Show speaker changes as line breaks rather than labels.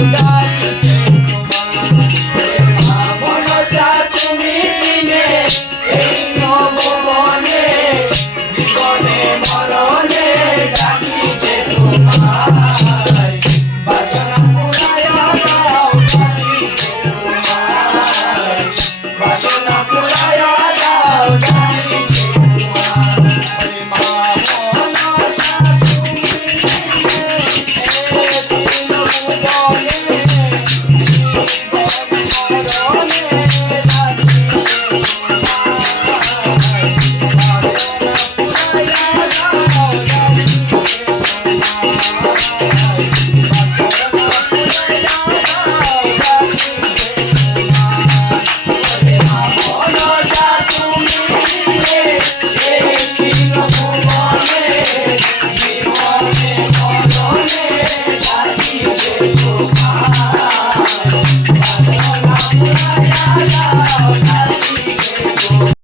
God. Oh, la la la